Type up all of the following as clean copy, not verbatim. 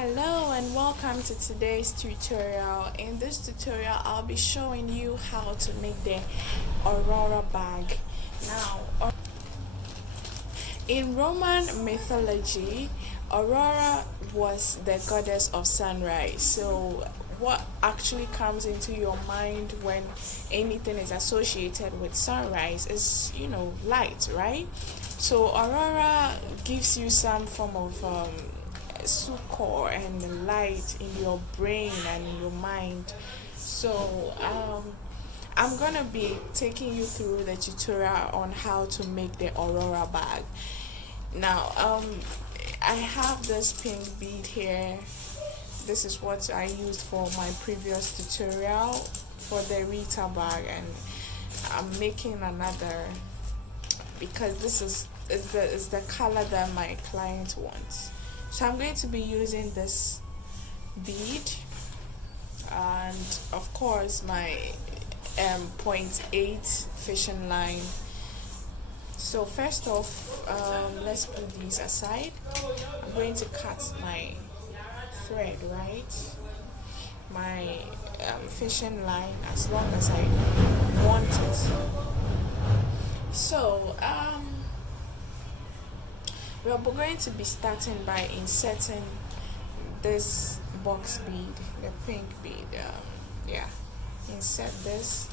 Hello and welcome to today's tutorial. In this tutorial I'll be showing you how to make the Aurora bag. Now, in Roman mythology, Aurora was the goddess of sunrise. So what actually comes into your mind when anything is associated with sunrise is, light, right? So Aurora gives you some form of succor and light in your brain and in your mind. So I'm gonna be taking you through the tutorial on how to make the Aurora bag. Now, I have this pink bead here. This is what I used for my previous tutorial for the Rita bag, and I'm making another because this is the color that my client wants. So I'm going to be using this bead and of course my 0.8 fishing line. So first off, let's put these aside. I'm going to cut my thread, right? My fishing line as long as I want it. So we are going to be starting by inserting this box bead, the pink bead. Insert this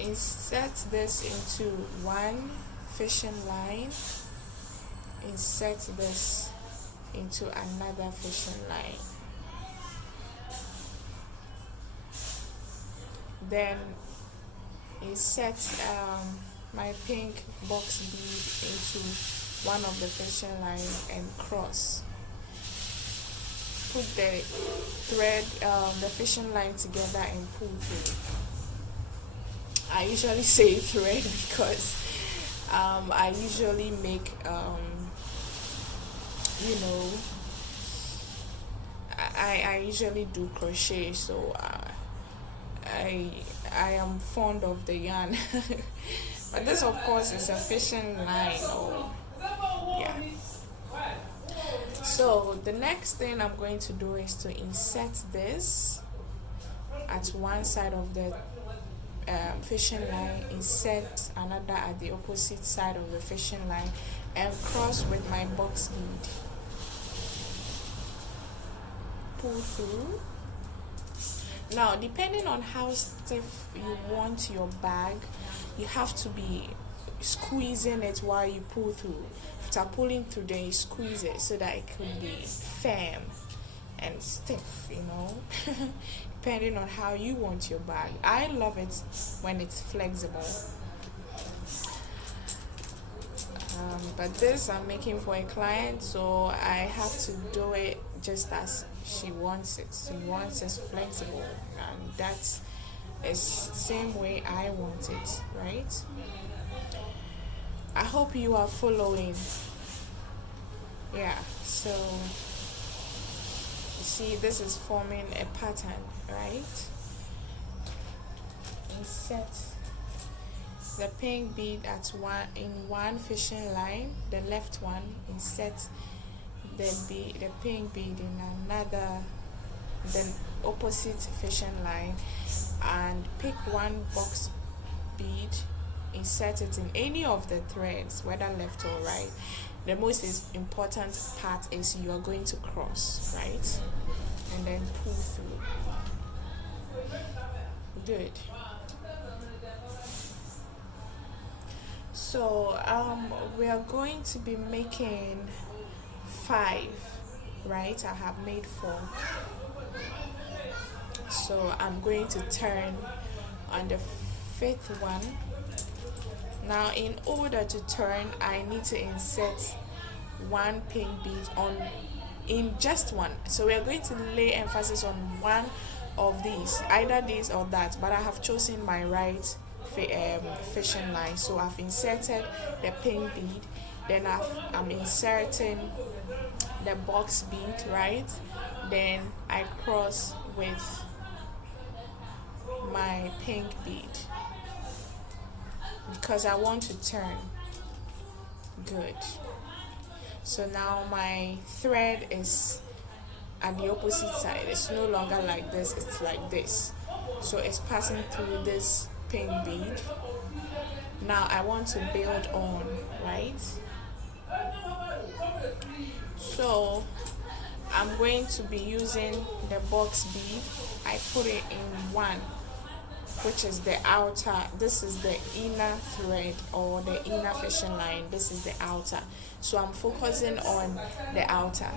into one fishing line, insert this into another fishing line, then insert my pink box bead into one of the fishing line and cross. Put the thread, the fishing line together and pull through. I usually say thread because I usually make I usually do crochet, so I am fond of the yarn. But this of course is a fishing line. So the next thing I'm going to do is to insert this at one side of the fishing line, insert another at the opposite side of the fishing line, and cross with my box bead. Pull through. Now, depending on how stiff you want your bag, you have to be squeezing it while you pull through. After pulling through, then you squeeze it so that it could be firm and stiff, depending on how you want your bag. I love it when it's flexible. But this I'm making for a client, so I have to do it just as she wants it. She wants it flexible, and that is the same way I want it, right? I hope you are following. So you see this is forming a pattern, right? Insert the pink bead in one fishing line, the left one. Insert the pink bead in another, the opposite fishing line, and pick one box bead, insert it in any of the threads, whether left or right. The most important part is you are going to cross, right? And then pull through. Good. So we are going to be making 5, right? I have made 4. So I'm going to turn on the 5th one. Now, in order to turn, I need to insert one pink bead in just one. So we are going to lay emphasis on one of these, either this or that, but I have chosen my right fishing line. So I've inserted the pink bead, then I'm inserting the box bead, right? Then I cross with my pink bead because I want to turn. Good. So now my thread is at the opposite side. It's no longer like this, it's like this. So it's passing through this pink bead. Now I want to build on, right? So I'm going to be using the box bead. I put it in one, which is the outer. This is the inner thread or the inner fishing line. This is the outer. So I'm focusing on the outer.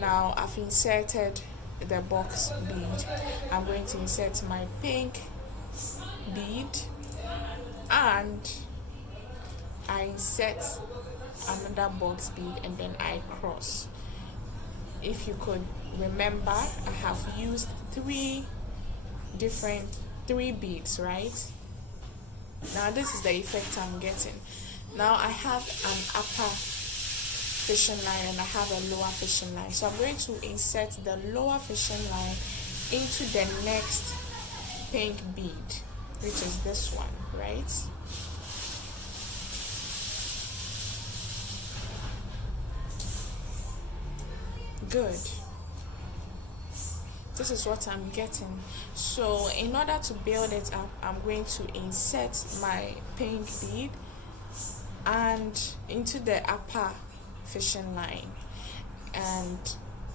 Now I've inserted the box bead. I'm going to insert my pink bead and I insert another box bead and then I cross. If you could remember, I have used three beads, right? Now this is the effect I'm getting. Now I have an upper fishing line and I have a lower fishing line. So I'm going to insert the lower fishing line into the next pink bead, which is this one, right? Good. This is what I'm getting. So in order to build it up, I'm going to insert my pink bead and into the upper fishing line and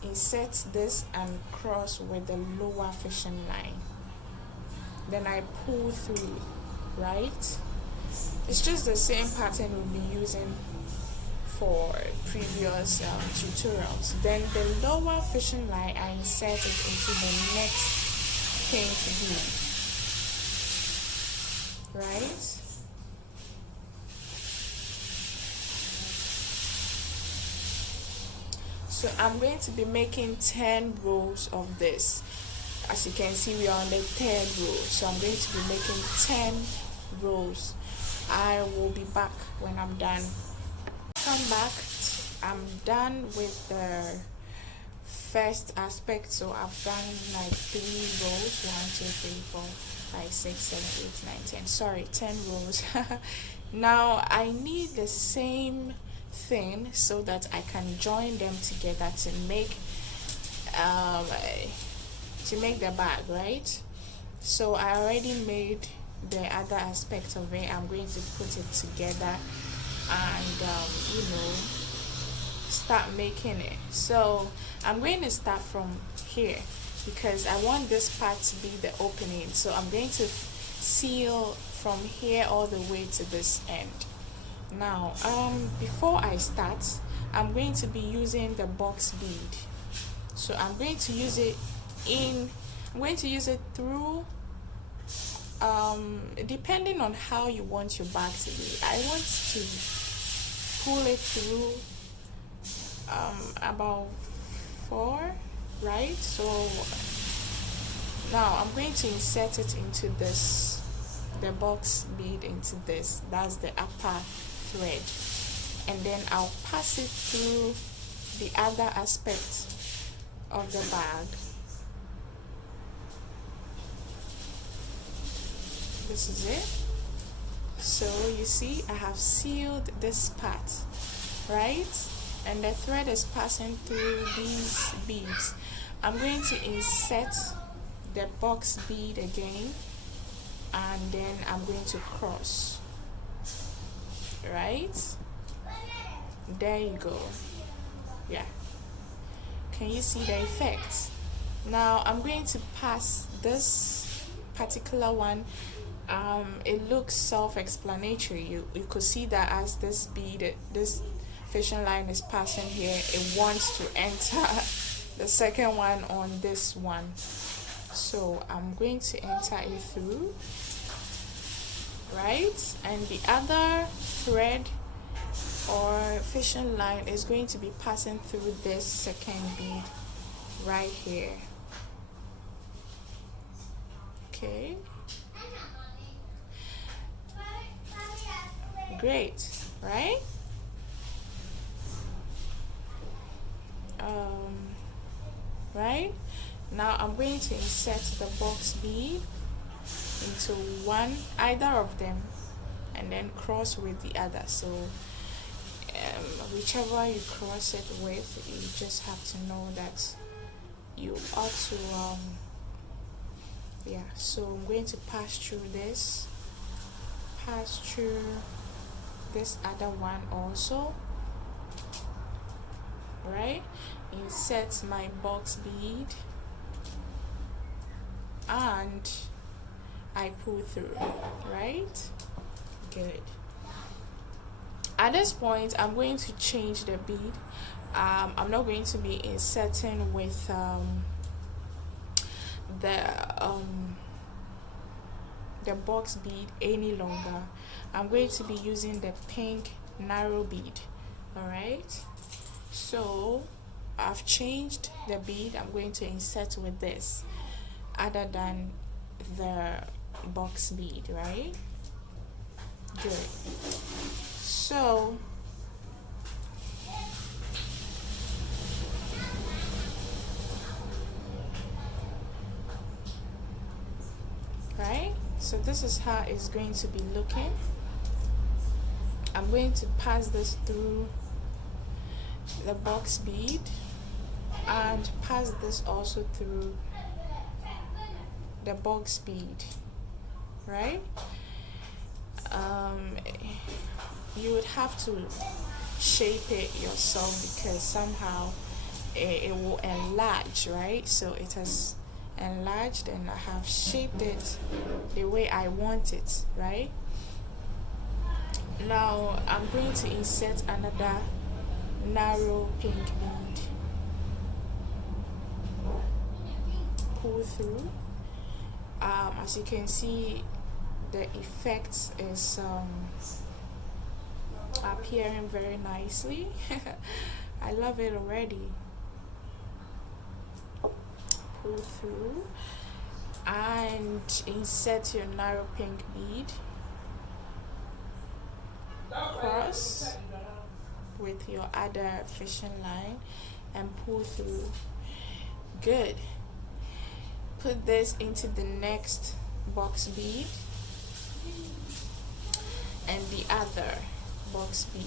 insert this and cross with the lower fishing line. Then I pull through, right? It's just the same pattern we'll be using for previous tutorials. Then the lower fishing line, I insert it into the next pink bead, right? So I'm going to be making 10 rows of this. As you can see, we are on the third row, so I'm going to be making 10 rows. I will be back when I'm done. Come back. I'm done with the first aspect, so I've done like 3 rows. 1 2 3 4 5 6 7 8 9 10. Sorry, 10 rows. Now I need the same thing so that I can join them together to make the bag, right? So I already made the other aspect of it. I'm going to put it together and start making it. So I'm going to start from here because I want this part to be the opening. So I'm going to seal from here all the way to this end. Now before I start, I'm going to be using the box bead. So I'm going to use it through depending on how you want your bag to be. I want to pull it through about 4, right? So now I'm going to insert it into this, the box bead into this. That's the upper thread, and then I'll pass it through the other aspect of the bag. This is it. So you see I have sealed this part, right? And the thread is passing through these beads. I'm going to insert the box bead again and then I'm going to cross, right? There you go. Yeah, can you see the effect? Now I'm going to pass this particular one. It looks self-explanatory. You could see that as this bead, this fishing line is passing here, it wants to enter the second one on this one. So I'm going to enter it through, right? And the other thread or fishing line is going to be passing through this second bead right here. Okay, great, right? Right now I'm going to insert the box bead into one, either of them, and then cross with the other. So whichever you cross it with, you just have to know that you ought to yeah, so I'm going to pass through this other one also, right? Insert my box bead and I pull through, right? Good. At this point I'm going to change the bead. I'm not going to be inserting with the box bead any longer. I'm going to be using the pink narrow bead. All right, so I've changed the bead. I'm going to insert with this other than the box bead, right? Good. So right, so this is how it's going to be looking. I'm going to pass this through the box bead and pass this also through the box bead, right? You would have to shape it yourself because somehow it will enlarge, right? So it has enlarged and I have shaped it the way I want it, right? Now I'm going to insert another narrow pink bead, pull through. As you can see, the effect is appearing very nicely. I love it already. Pull through and insert your narrow pink bead, cross with your other fishing line and pull through. Good. Put this into the next box bead and the other box bead.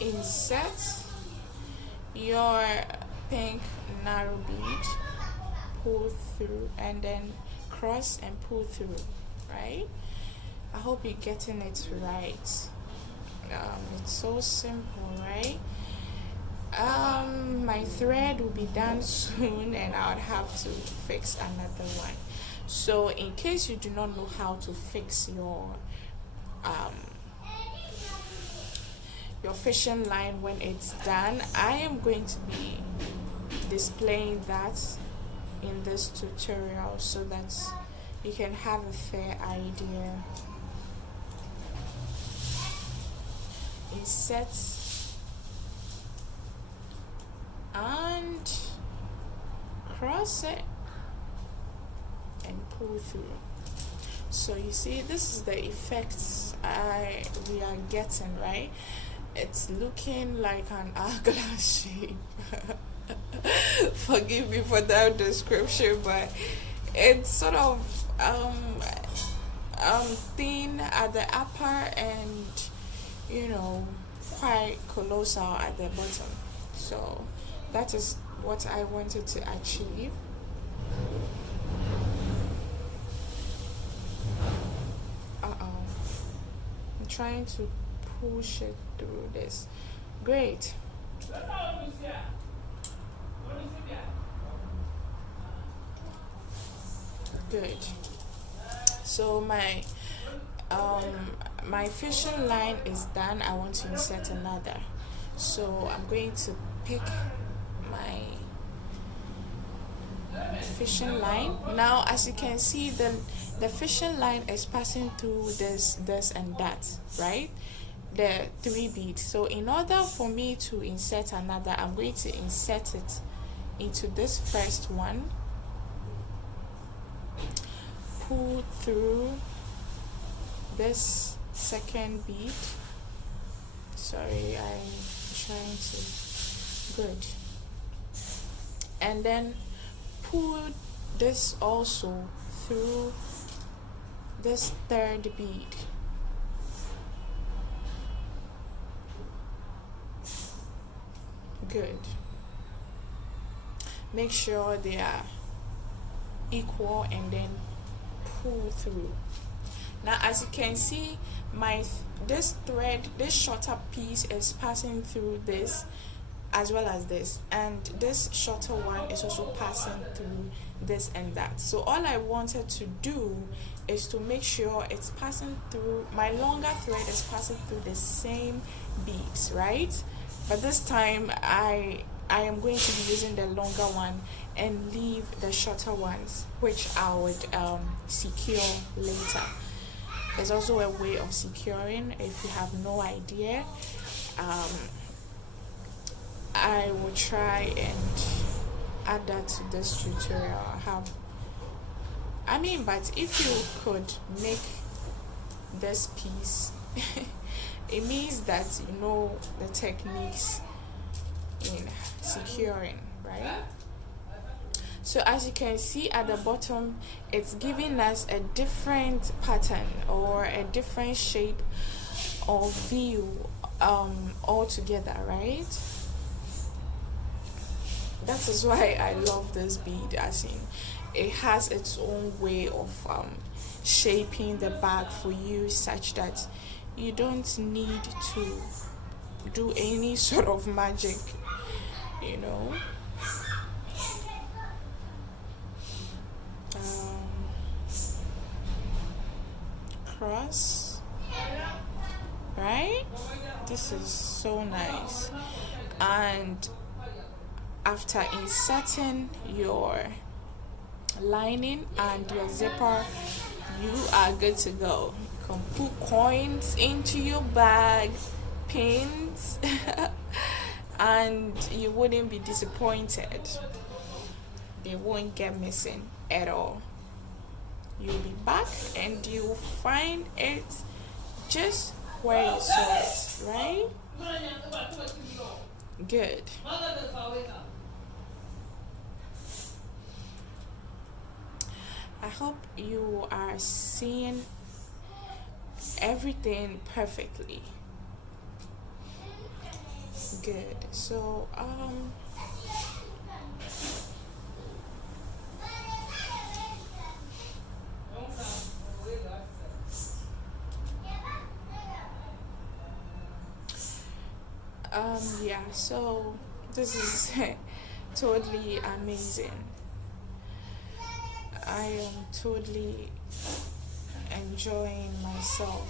Insert your pink narrow bead, pull through and then cross and pull through, right? I hope you're getting it right. It's so simple, right? My thread will be done soon and I would have to fix another one. So in case you do not know how to fix your fishing line when it's done, I am going to be displaying that in this tutorial so that you can have a fair idea. Insert and cross it and pull through. So you see, this is the effects we are getting, right? It's looking like an hourglass shape. Forgive me for that description, but it's sort of thin at the upper and, you know, quite colossal at the bottom. So that is what I wanted to achieve. I'm trying to push it through this. Great. Good. So my fishing line is done. I want to insert another. So I'm going to pick my fishing line. Now as you can see, the fishing line is passing through this and that, right? The 3 beads. So in order for me to insert another, I'm going to insert it into this first one, pull through this second bead. Sorry, I'm trying to. Good. And then pull this also through this third bead. Good. Make sure they are equal and then pull through. Now as you can see, this thread, this shorter piece is passing through this as well as this, and this shorter one is also passing through this and that. So all I wanted to do is to make sure it's passing through, my longer thread is passing through the same beads, right? But this time I am going to be using the longer one and leave the shorter ones, which I would secure later. There's also a way of securing if you have no idea. I will try and add that to this tutorial. But if you could make this piece, it means that you know the techniques in securing, right? So as you can see at the bottom, it's giving us a different pattern or a different shape or view altogether, right? That is why I love this bead, as in it has its own way of shaping the bag for you, such that you don't need to do any sort of magic, you know. Cross, right? This is so nice. And after inserting your lining and your zipper, you are good to go. You can put coins into your bag, pins, and you wouldn't be disappointed. They won't get missing at all. You'll be back and you'll find it just where you saw it, right? Good. I hope you are seeing everything perfectly. Good. So yeah, so this is totally amazing. I am totally enjoying myself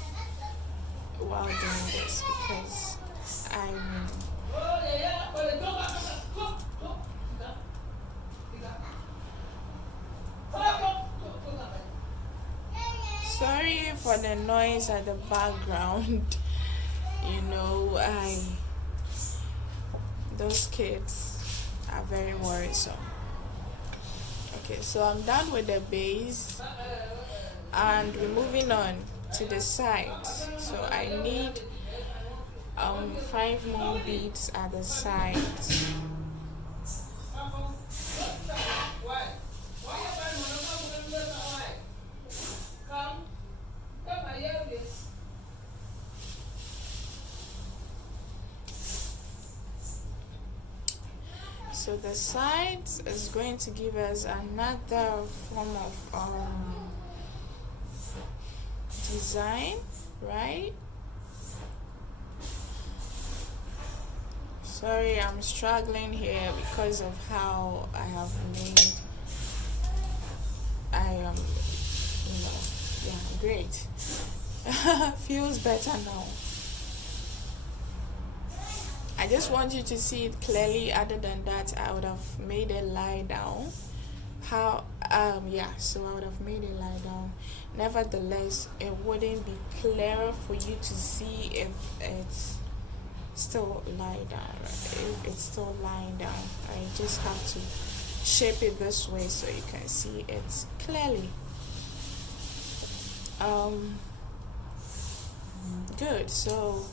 while doing this, because sorry for the noise at the background. You know, those kids are very worrisome. Okay, so I'm done with the base and we're moving on to the sides. So I need 5 more beads at the sides. So the sides is going to give us another form of design, right? Sorry, I'm struggling here because of how I have made. Great. Feels better now. I just want you to see it clearly. Other than that, I would have made it lie down. So I would have made it lie down. Nevertheless, it wouldn't be clearer for you to see if it's still lying down. If it's still lying down, I just have to shape it this way so you can see it clearly. Good. So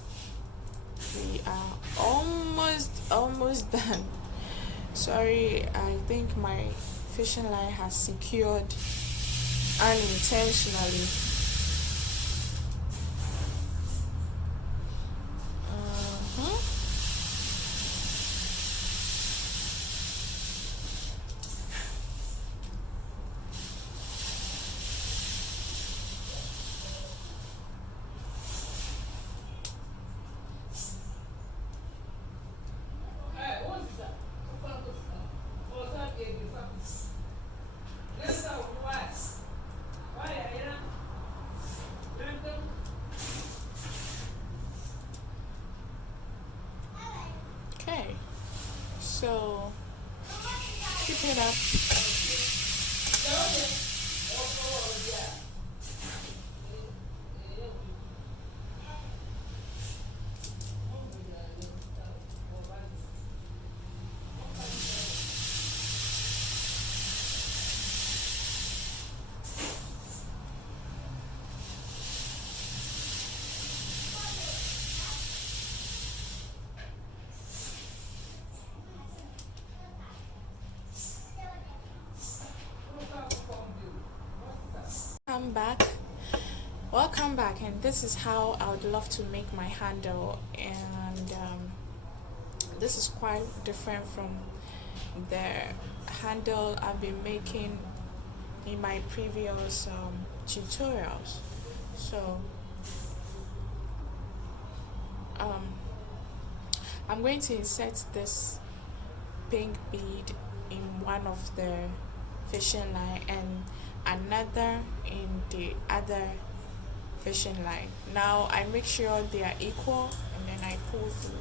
we are almost done. Sorry, I think my fishing line has secured unintentionally. So keep it up. Come back. Welcome back, and this is how I would love to make my handle, and this is quite different from the handle I've been making in my previous tutorials. So I'm going to insert this pink bead in one of the fishing line and another in the other fishing line. Now I make sure they are equal and then I pull through.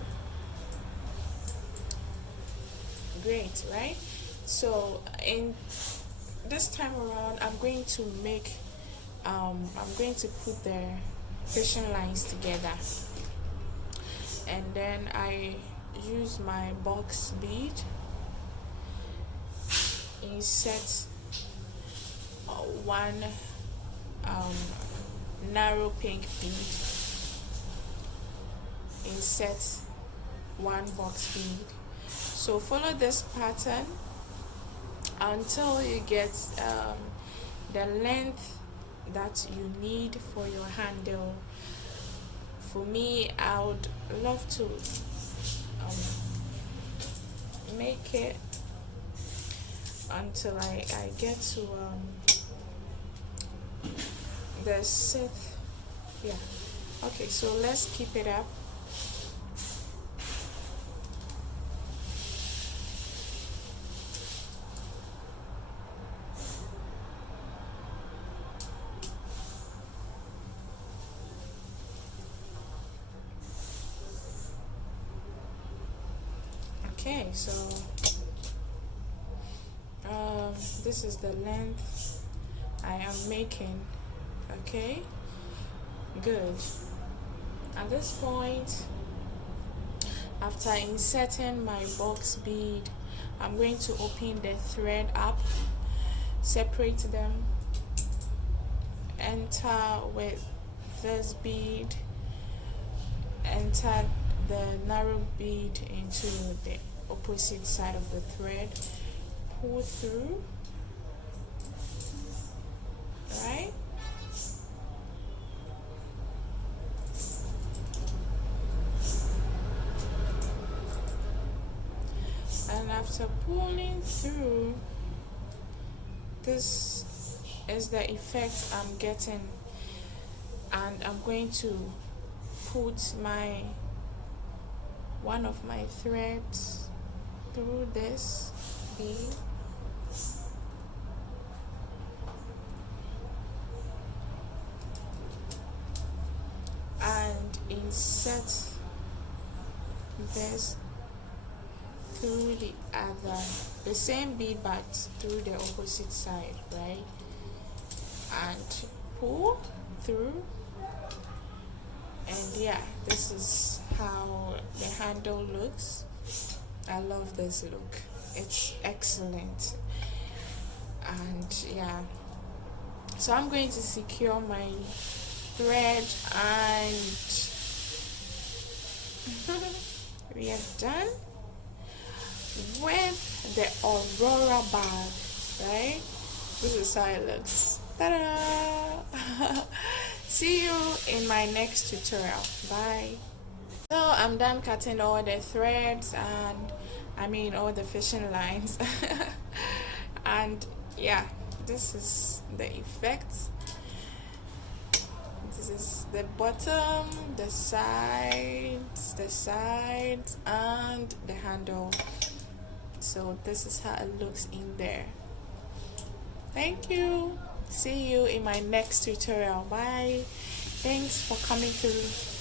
Great, right? So in this time around I'm going to put the fishing lines together, and then I use my box bead, insert one narrow pink bead, insert one box bead. So follow this pattern until you get the length that you need for your handle. For me, I would love to make it until I get to the sixth. Yeah, okay, so let's keep it up. Okay, so this is the length I am making. Okay, good. At this point, after inserting my box bead, I'm going to open the thread up, separate them, enter with this bead, enter the narrow bead into the opposite side of the thread, pull through, right? And after pulling through, this is the effect I'm getting, and I'm going to put one of my threads through this bead, and insert this through the same bead but through the opposite side, right? And pull through, and yeah, this is how the handle looks. I love this look, it's excellent. And yeah, so I'm going to secure my thread, and we are done with the Aurora bag, right? This is how it looks. Ta-da! See you in my next tutorial. Bye. So I'm done cutting all the threads and all the fishing lines. And yeah, this is the effect. This is the bottom, the sides, and the handle. So this is how it looks in there. Thank you. See you in my next tutorial. Bye. Thanks for coming through.